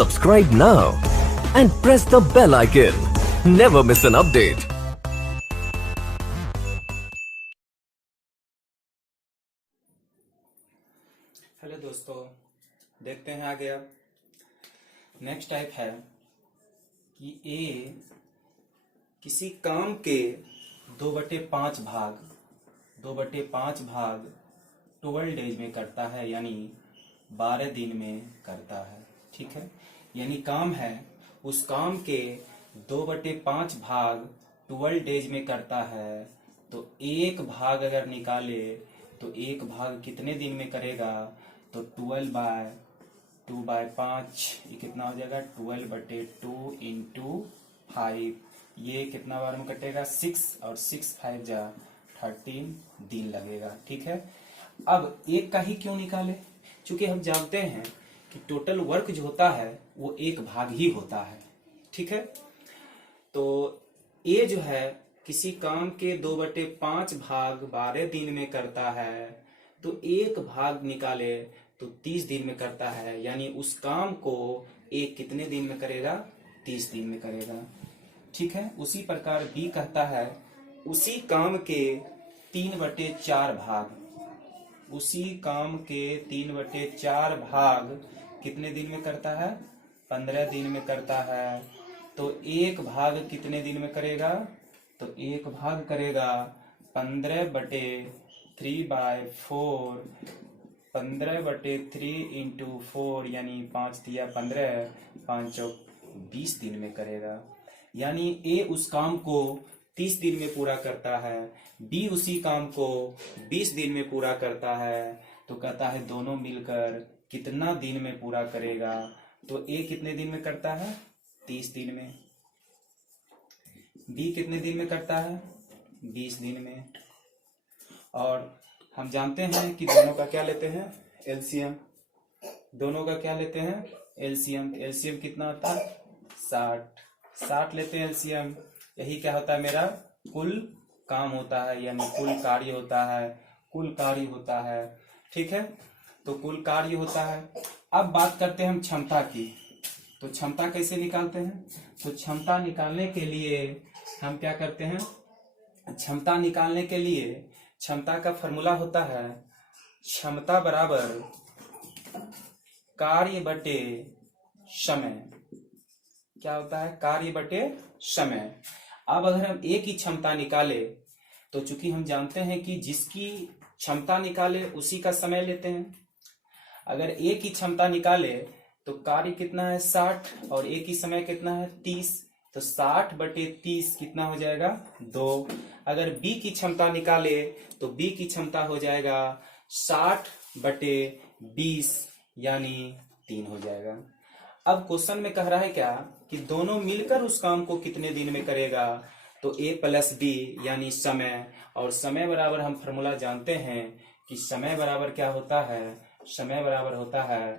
Subscribe now and press the bell icon. Never miss an update. Hello दोस्तों, देखते हैं आगे। अब नेक्स्ट टाइप है कि ए किसी काम के 2/5 भाग 12 डेज में करता है, यानी 12 दिन में करता है। ठीक है, यानी काम है, उस काम के 2/5 भाग 12 डेज में करता है। तो एक भाग अगर निकाले तो एक भाग कितने दिन में करेगा? तो 12/2/5 ये कितना हो जाएगा? 12/2 इंटू 5। ये कितना बार में कटेगा? 6, और 6 5 जा 13 दिन लगेगा। ठीक है, अब एक का ही क्यों निकाले? क्योंकि हम जानते हैं कि टोटल वर्क जो होता है वो एक भाग ही होता है। ठीक है, तो ए जो है किसी काम के 2/5 भाग 12 दिन में करता है, तो एक भाग निकाले तो 30 दिन में करता है, यानी उस काम को एक कितने दिन में करेगा? 30 दिन में करेगा। ठीक है, उसी प्रकार बी कहता है उसी काम के 3/4 भाग, उसी काम के 3/4 भाग कितने दिन में करता है? 15 दिन में करता है। तो एक भाग कितने दिन में करेगा? तो एक भाग करेगा 15/3/4, 15/3 इंटू 4, यानी 5 दिया 15, 5 चौक 20 दिन में करेगा। यानी ए उस काम को 30 दिन में पूरा करता है, बी उसी काम को 20 दिन में पूरा करता है। तो कहता है दोनों मिलकर कितना दिन में पूरा करेगा? तो ए कितने दिन में करता है? 30 दिन में। बी कितने दिन में करता है? 20 दिन में। और हम जानते हैं कि दोनों का क्या लेते हैं? एलसीएम। दोनों का क्या लेते हैं? एलसीएम। एलसीएम कितना होता है? 60 लेते हैं एलसीएम। यही क्या होता है? मेरा कुल काम होता है, यानी कुल कार्य होता है, कुल कार्य होता है। ठीक है, तो कुल कार्य होता है। अब बात करते हैं हम क्षमता की। तो क्षमता कैसे निकालते हैं? तो क्षमता निकालने के लिए हम क्या करते हैं? क्षमता निकालने के लिए क्षमता का फॉर्मूला होता है क्षमता बराबर कार्य बटे समय। क्या होता है? कार्य बटे समय। अब अगर हम ए की क्षमता निकाले तो चूंकि हम जानते हैं कि जिसकी क्षमता निकाले उसी का समय लेते हैं। अगर ए की क्षमता निकाले तो कार्य कितना है? 60, और ए की समय कितना है? 30। तो 60/30 कितना हो जाएगा? 2। अगर बी की क्षमता निकाले तो बी की क्षमता हो जाएगा 60/20, यानी 3 हो जाएगा। अब क्वेश्चन में कह रहा है क्या कि दोनों मिलकर उस काम को कितने दिन में करेगा? तो ए प्लस बी यानी समय, और समय बराबर हम फॉर्मूला जानते हैं कि समय बराबर क्या होता है? समय बराबर होता है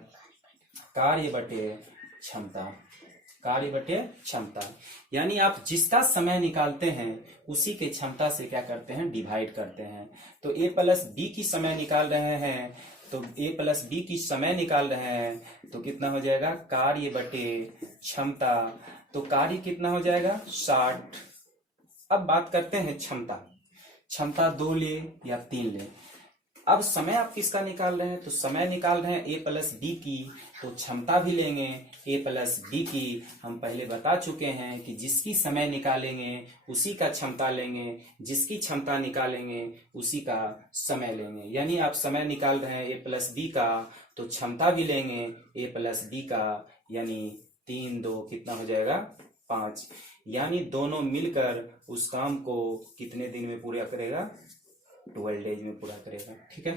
कार्य बटे क्षमता। कार्य बटे क्षमता, यानी आप जिसका समय निकालते हैं उसी के क्षमता से क्या करते हैं? डिवाइड करते हैं। तो ए प्लस बी की समय निकाल रहे हैं, तो ए प्लस बी की समय निकाल रहे हैं, तो कितना हो जाएगा? कार्य बटे क्षमता। तो कार्य कितना हो जाएगा? 60। अब बात करते हैं क्षमता। क्षमता 2 ले या 3 ले। अब समय आप किसका निकाल रहे हैं? तो समय निकाल रहे हैं ए प्लस बी की, तो क्षमता भी लेंगे ए प्लस बी की। हम पहले बता चुके हैं कि जिसकी समय निकालेंगे उसी का क्षमता लेंगे, जिसकी क्षमता निकालेंगे उसी का समय लेंगे। यानी आप समय निकाल रहे हैं ए प्लस बी का, तो क्षमता भी लेंगे ए प्लस बी का, यानी 3 2 कितना हो जाएगा? 5। यानी दोनों मिलकर उस काम को कितने दिन में पूरा करेगा? 12 डेज में पूरा करेगा। ठीक है।